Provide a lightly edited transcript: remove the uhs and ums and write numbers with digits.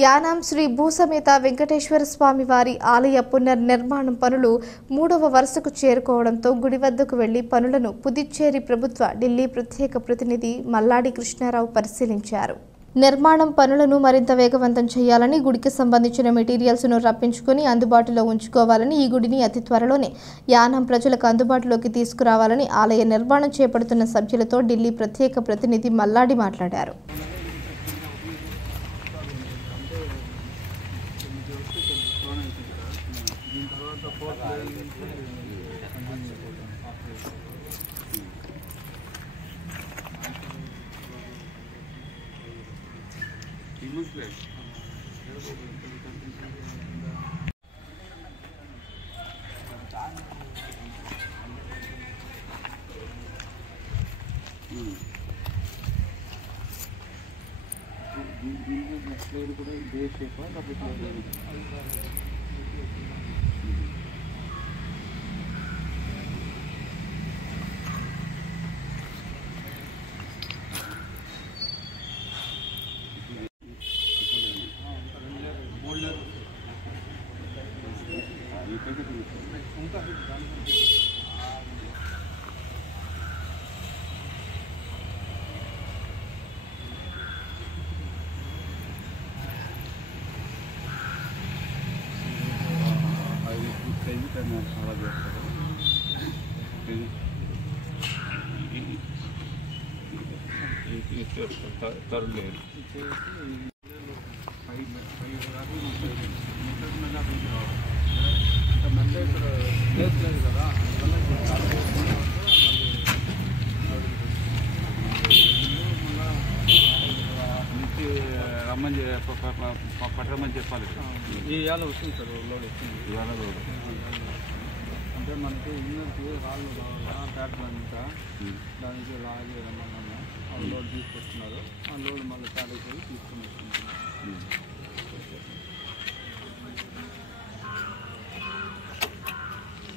యానాం శ్రీ భూసమేత వెంకటేశ్వర స్వామి వారి ఆలయ పునర్నిర్మాణం పనులు 3వ వరుసకు చేరుకోవడంతో గుడి వద్దకు వెళ్లి పనులను పుదుచ్చేరి ప్రభుత్వ ఢిల్లీ ప్రత్యేక ప్రతినిధి మల్లాడి కృష్ణారావు పరిశీలించారు. నిర్మాణం పనులను మరింత వేగవంతం చేయాలని, గుడికి సంబంధించిన మెటీరియల్స్ను రప్పించుకుని అందుబాటులో ఉంచుకోవాలని, ఈ గుడిని అతి త్వరలోనే యానాం ప్రజలకు అందుబాటులోకి తీసుకురావాలని ఆలయ నిర్మాణం చేపడుతున్న సభ్యులతో ఢిల్లీ ప్రత్యేక ప్రతినిధి మల్లాడి మాట్లాడారు. కూడా ఇదే షేపా లేకపోతే రమ్మని పట్టమని చెప్పాలి. ఇవాళ వస్తుంది సార్, లోడ్ వస్తుంది. ఇవాళ లోడ్ అంటే మనకి ఇన్నర్కి రాళ్ళు ప్యాక్ అంతా దానికి లాగి రమ్మన్నాము. ఆ లోడ్ తీసుకొస్తున్నారు. ఆ లోడ్ మళ్ళీ ప్యాక్ అయిపోయి తీసుకుని వస్తుంది.